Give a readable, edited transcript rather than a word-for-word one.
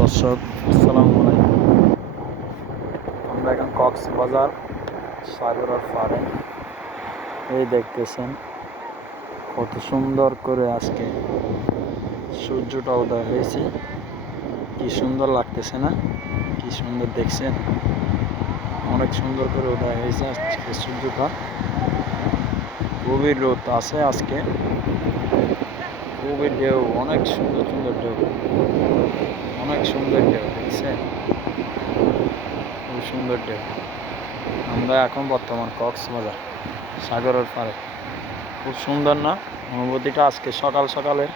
দর্শক, আসসালামু আলাইকুম। আমরা এখন কক্সবাজার সাগরের পাড়ে। এই দেখতেছেন কত সুন্দর করে আজকে সূর্যটা উদয় হয়েছে। কি সুন্দর লাগতেছে না? কি সুন্দর দেখছেন? অনেক সুন্দর করে উদয় হয়েছে আজকে সূর্যটা। খুবই রোদ আছে আজকে, খুবই ঢেউ, অনেক সুন্দর সুন্দর ঢেউ, অনেক সুন্দর ঢেউ দেখছেন? খুব সুন্দর ঢেউ। আমরা এখন বর্তমান কক্সবাজার সাগরের পাড়ে। খুব সুন্দর না অনুভূতিটা আজকে সকাল সকালের?